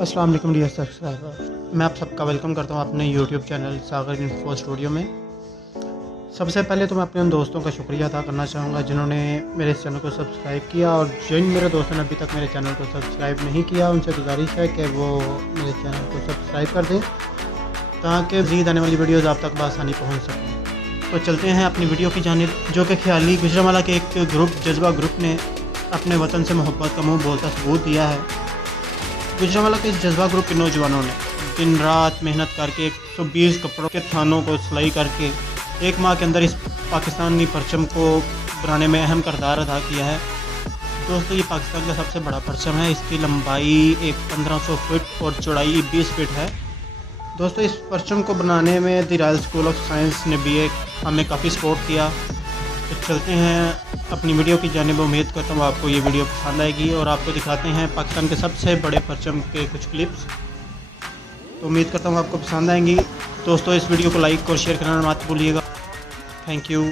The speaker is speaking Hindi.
अस्सलाम वालेकुम डियर सब्सक्राइबर, मैं आप सबका वेलकम करता हूं अपने यूट्यूब चैनल सागर इन्फो स्टूडियो में। सबसे पहले तो मैं अपने उन दोस्तों का शुक्रिया अदा करना चाहूँगा जिन्होंने मेरे इस चैनल को सब्सक्राइब किया, और जिन मेरे दोस्तों ने अभी तक मेरे चैनल को सब्सक्राइब नहीं किया उनसे गुजारिश है कि वो मेरे चैनल को सब्सक्राइब कर दें ताकि मज़ीद आने वाली वीडियोज़ आप तक बआसानी पहुँच सकें। तो चलते हैं अपनी वीडियो की जानिब, जो कि ख्याली गुजरांवाला के एक ग्रुप जज्बा ग्रुप ने अपने वतन से मोहब्बत का मुँह बोलता सबूत दिया है। गुजरांवाला के इस जज्बा ग्रुप के नौजवानों ने दिन रात मेहनत करके 120 कपड़ों के थानों को सिलाई करके एक माह के अंदर इस पाकिस्तानी परचम को बनाने में अहम किरदार अदा किया है। दोस्तों, ये पाकिस्तान का सबसे बड़ा परचम है। इसकी लंबाई एक 1500 फीट और चौड़ाई 20 फीट है। दोस्तों, इस परचम को बनाने में the royal school of science ने भी हमें काफ़ी सपोर्ट किया। तो चलते हैं अपनी वीडियो की जानिब। उम्मीद करता हूँ आपको ये वीडियो पसंद आएगी और आपको दिखाते हैं पाकिस्तान के सबसे बड़े परचम के कुछ क्लिप्स। तो उम्मीद करता हूँ आपको पसंद आएंगी। दोस्तों, इस वीडियो को लाइक और शेयर करना मत भूलिएगा। Thank you.